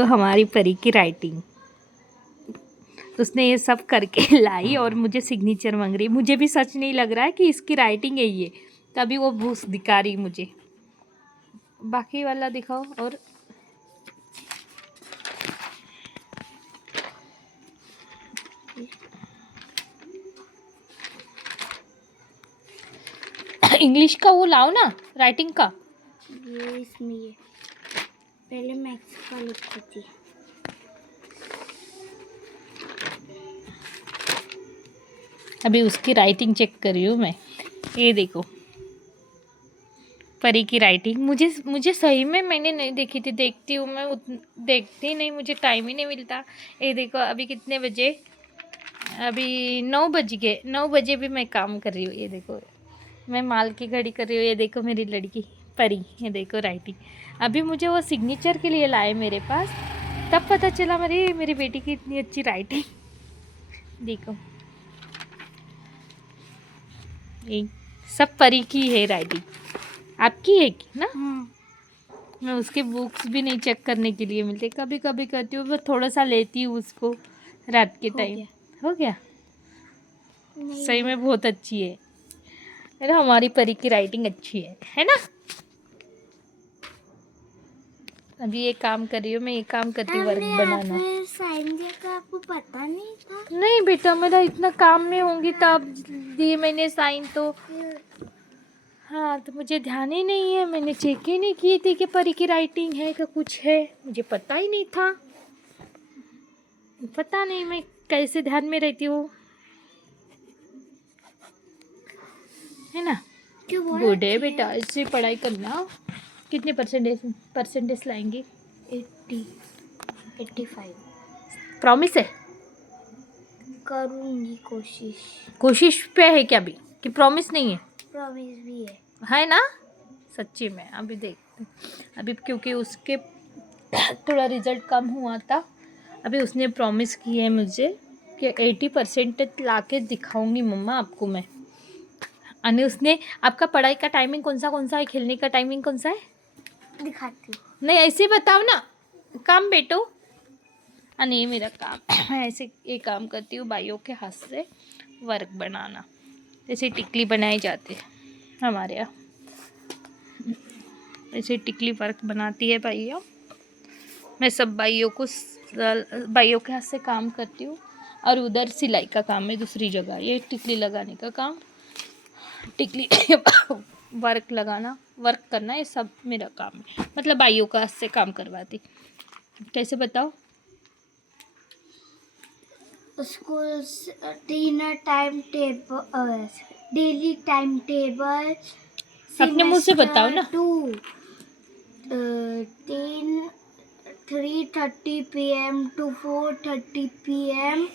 देखो हमारी परी की राइटिंग, उसने ये सब करके लाई और मुझे सिग्नेचर मांग रही। मुझे भी सच नहीं लग रहा है कि इसकी राइटिंग है ये, तभी वो भूस दिखा रही मुझे। बाकी वाला दिखाओ। और इंग्लिश का वो लाओ ना, राइटिंग का। ये इसमें ये पहले मैथ्स का लिखी थी। अभी उसकी राइटिंग चेक कर रही हूँ मैं। ये देखो परी की राइटिंग, मुझे सही में मैंने नहीं देखी थी। देखती हूँ मैं, देखती नहीं, मुझे टाइम ही नहीं मिलता। ये देखो अभी कितने बजे, अभी 9 बज गए। 9 बजे भी मैं काम कर रही हूँ। ये देखो मैं माल की घड़ी कर रही हूँ। ये देखो मेरी लड़की परी, ये देखो राइटिंग। अभी मुझे वो सिग्नेचर के लिए लाए मेरे पास, तब पता चला मेरी बेटी की इतनी अच्छी राइटिंग। देखो ये सब परी की है राइटिंग। आपकी है कि ना? मैं उसके बुक्स भी नहीं चेक करने के लिए मिलते, कभी कभी करती हूँ, बस थोड़ा सा लेती हूँ उसको रात के टाइम। हो गया सही में बहुत अच्छी है। अरे हमारी परी की राइटिंग अच्छी है ना? अभी ये काम कर रही हूँ मैं, ये काम करती हूँ, वर्क बनाना। साइन दिया तो आपको पता नहीं था? नहीं बेटा, मेरा इतना काम में होंगी तब दिए मैंने साइन तो। हाँ तो मुझे ध्यान ही नहीं है, मैंने चेक ही नहीं की थी कि परी की राइटिंग है कि कुछ है, मुझे पता ही नहीं था। पता नहीं मैं कैसे ध्यान में रहती हूँ, है ना? गुड है बेटा, इससे पढ़ाई करना। कितने परसेंटेज लाएंगी? 85। प्रॉमिस है? करूँगी कोशिश। कोशिश पे है क्या अभी, कि प्रॉमिस नहीं है? प्रॉमिस भी है ना? सच्ची में अभी देखते अभी, क्योंकि उसके थोड़ा रिजल्ट कम हुआ था। अभी उसने प्रॉमिस की है मुझे कि 80% ला के दिखाऊंगी मम्मा आपको मैं। और उसने, आपका पढ़ाई का टाइमिंग कौन सा है, खेलने का टाइमिंग कौन सा है? दिखाती हूँ। नहीं ऐसे बताओ ना, काम बेटो। नहीं मेरा काम मैं ऐसे ये काम करती हूँ, भाइयों के हाथ से वर्क बनाना, जैसे टिकली बनाई जाती है हमारे यहाँ, ऐसे टिकली वर्क बनाती है भाइयों। मैं सब भाइयों के हाथ से काम करती हूँ। और उधर सिलाई का काम है दूसरी जगह, ये टिकली लगाने का काम, टिकली वर्क लगाना, वर्क करना, ये सब मेरा काम है। मतलब भाइयों का हाथ से काम करवाती। कैसे बताओ? School dinner time table, daily time table, अपने मुंह से बताओ ना। 3:30 PM to 4:30 PM,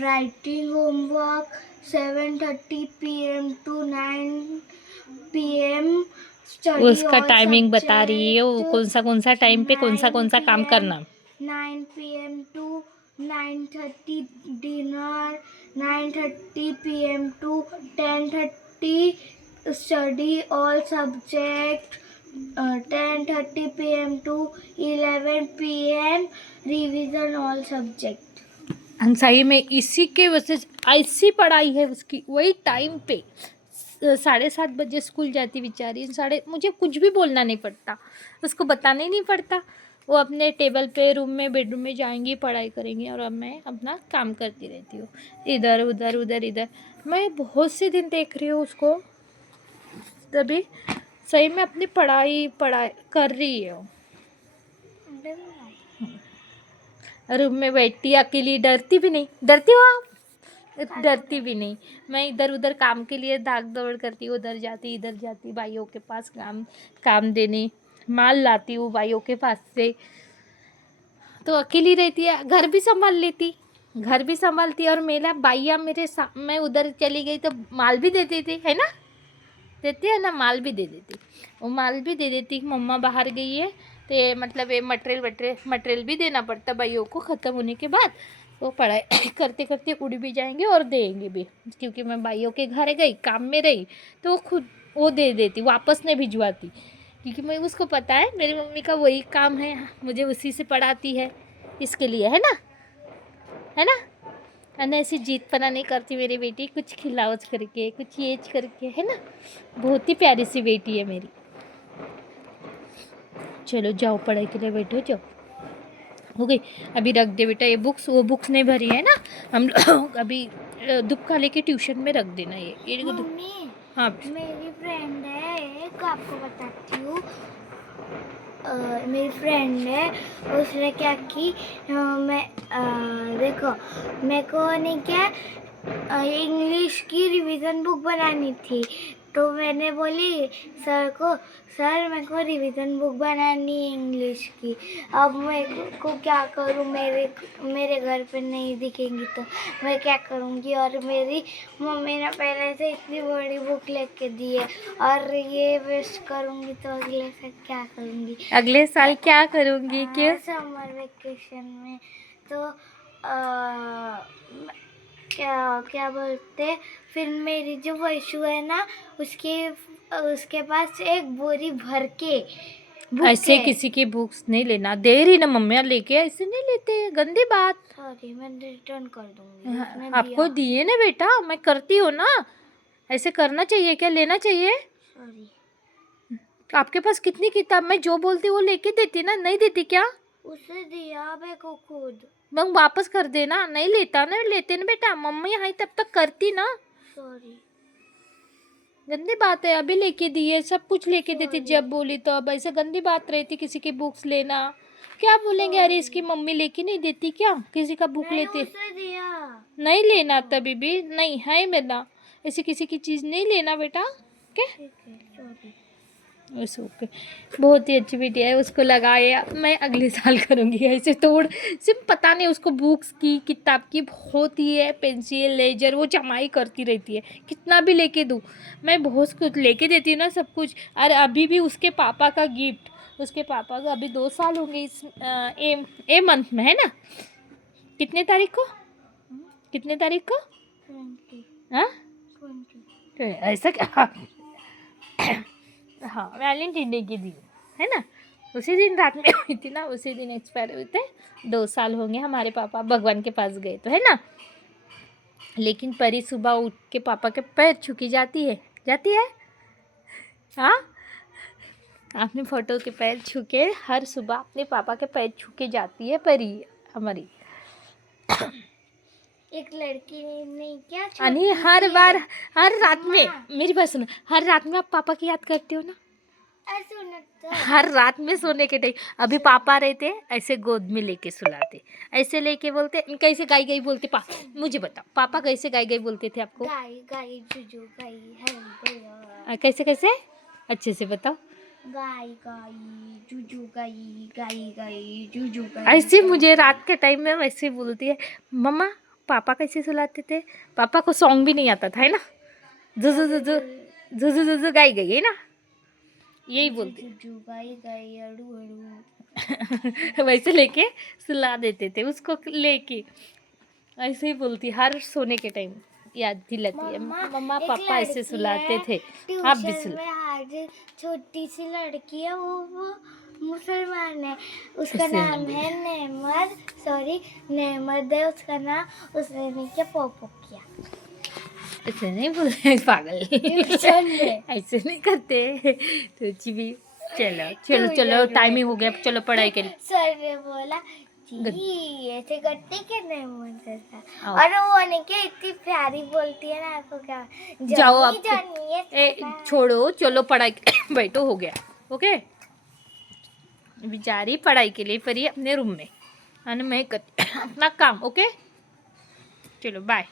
writing homework 7:30 PM to 9 PM, study उसका टाइमिंग बता रही है वो, कौन सा टाइम पे कौन सा काम करना। 9 PM to 9:30 dinner, 9:30 PM to 10:30 study all subject, 10:30 PM to 11 PM revision all subject। सही में इसी के वजह से ऐसी पढ़ाई है उसकी, वही टाइम पे 7:30 बजे स्कूल जाती बेचारी। मुझे कुछ भी बोलना नहीं पड़ता, उसको बताना ही नहीं पड़ता। वो अपने टेबल पे, रूम में, बेडरूम में जाएंगी, पढ़ाई करेंगी, और अब मैं अपना काम करती रहती हूँ, इधर उधर उधर इधर। मैं बहुत से दिन देख रही हूँ उसको, तभी सही में अपनी पढ़ाई कर रही है। रूम में बैठती अकेली, डरती भी नहीं। डरती हो आप? डरती भी नहीं। मैं इधर उधर काम के लिए भाग दौड़ करती हूँ, उधर जाती इधर जाती, भाइयों के पास काम देने, माल लाती हूँ भाइयों के पास से। तो अकेली रहती है, घर भी संभालती और मेरा भाइया मैं उधर चली गई तो माल भी दे देती है ना, देती है ना, माल भी दे देती। वो माल भी दे देती, मम्मा बाहर गई है तो मतलब ये मटेरियल भी देना पड़ता भाइयों को ख़त्म होने के बाद। वो पढ़ाई करते करते उड़ भी जाएंगे और देंगे भी, क्योंकि मैं भाइयों के घर गई, काम में रही, तो खुद वो दे देती, वापस नहीं भिजवाती। क्योंकि मैं उसको पता है मेरी मम्मी का वही काम है, मुझे उसी से पढ़ाती है, इसके लिए, है ना, है ना। और ऐसी जीत पना नहीं करती मेरी बेटी, कुछ खिलावच करके, कुछ ये करके, है ना। बहुत ही प्यारी सी बेटी है मेरी। चलो जाओ पढ़ाई के लिए बैठो, जाओ। हो गई, अभी रख दे बेटा ये बुक्स, वो बुक्स नहीं भरी है ना, हम लोग अभी दुख खा लेके ट्यूशन में रख देना ये देखो मम्मी, हाँ मेरी फ्रेंड है एक, आपको बताती हूँ। मेरी फ्रेंड है, उसने क्या की, देखो, मेरे को नहीं क्या, इंग्लिश की रिवीजन बुक बनानी थी, तो मैंने बोली सर को, सर मेरे को रिवीजन बुक बनानी है इंग्लिश की, अब मैं को क्या करूँ, मेरे घर पे नहीं दिखेंगी तो मैं क्या करूँगी, और मेरी मम्मी ने पहले से इतनी बड़ी बुक लेके दी है, और ये वेस्ट करूँगी तो अगले साल क्या करूँगी, अगले साल क्या करूँगी क्यों? समर वेकेशन में तो क्या क्या बोलते, फिर मेरी जो वैशु है ना, उसके पास एक बोरी भर के बुक ऐसे है। किसी की बुक्स नहीं लेना, दे रही ना मम्मी लेके, ऐसे नहीं लेते, गंदी बात। सॉरी, मैं रिटर्न कर दूंगी, उसने आपको दिया। दिए ना बेटा, मैं करती हूँ ना, ऐसे करना चाहिए क्या, लेना चाहिए। सॉरी, आपके पास कितनी किताब, मैं जो बोलती वो लेके देती ना, नहीं देती क्या? उसे दिया मेरे को खुद। मैं वापस कर देना, नहीं लेता ना, लेते ना बेटा, मम्मी यहाँ तब तक करती ना। सॉरी, गंदी बात है, अभी लेके दिए, सब कुछ लेके देती, Sorry. जब बोली तो। अब ऐसे गंदी बात रहती किसी की बुक्स लेना, क्या बोलेंगे, अरे इसकी मम्मी लेके नहीं देती क्या, किसी का बुक मैंने लेते। उसे दिया। नहीं लेना तभी भी नहीं है बेटा, ऐसी किसी की चीज़ नहीं लेना बेटा, क्या। ठीक है, सॉरी। बस ओके, बहुत ही अच्छी बेटी है, उसको लगाया, मैं अगले साल करूँगी ऐसे तोड़, सिर्फ पता नहीं उसको बुक्स की, किताब की बहुत ही है, पेंसिल लेजर वो जमाई करती रहती है, कितना भी लेके दूँ, मैं बहुत कुछ लेके देती हूँ ना, सब कुछ। और अभी भी उसके पापा का गिफ्ट, उसके पापा को अभी 2 साल होंगे इस ए मंथ में, है ना। कितने तारीख को, कितने तारीख को, 20, हाँ 20। तो ऐसा क्या, हाँ वैलेंटाइन डे के दिन, है ना, उसी दिन रात में हुई थी ना, उसी दिन एक्सपायर हुए थे। 2 साल होंगे हमारे पापा भगवान के पास गए तो, है ना। लेकिन परी सुबह उठ के पापा के पैर छुकी जाती है, जाती है, हाँ। आपने फोटो के पैर छू के हर सुबह अपने पापा के पैर छू के जाती है परी हमारी। एक लड़की ने क्या अनि छोटी हर सी बार, है। हर रात में, माँ। मेरी बात सुनो, हर रात में आप पापा की याद करते हो ना, ऐसे होना तो हर रात में सोने के टाइम। अभी पापा रहते ऐसे गोद में लेके सुलाते, ऐसे लेके बोलते, कैसे गाई गाई बोलते, मुझे बताओ पापा कैसे गाई गाई बोलते थे आपको, गाई गाई जुजू गाई हरी भैया, कैसे कैसे, अच्छे से बताओ। गाई गाई जुजू गाई गाई गाई जुजू गाई। ऐसे मुझे रात के टाइम में वैसे बोलती है, मम्मा पापा कैसे सुलाते थे, पापा को सॉन्ग भी नहीं आता था, है ना, जुजू जुजू जुजू जुजू गाई गई, है ना, यही बोलती। जुजू गाई गाई अड़ू अड़ू। वैसे लेके सुला देते थे उसको, लेके ऐसे ही बोलती हर सोने के टाइम, याद दिलाती है, मम्मा पापा ऐसे सुलाते थे, आप भी ट्यूशन सुला। में आज छोटी सी लड़की है, वो मुसलमान है, उसका ऐसे नाम नहीं है नेमर, सॉरी नेमद है उसका नाम, उसने नहीं क्या पोपो किया ऐसे नहीं बोलते पागल, ट्यूशन में। ऐसे नहीं करते तो भी। चलो चलो चलो, टाइमिंग हो गया, चलो पढ़ाई के लिए। सर ने बोला Good. जी ऐसे करते क्या नहीं बोलता था, आओ। और वो ने क्या इतनी प्यारी बोलती है ना, आपको क्या जाओ जॉनी आप, जॉनी ये छोड़ो, चलो पढ़ाई बैठो, हो गया, ओके। बेचारी पढ़ाई के लिए परी अपने रूम में, और मैं करती अपना काम, ओके। चलो बाय।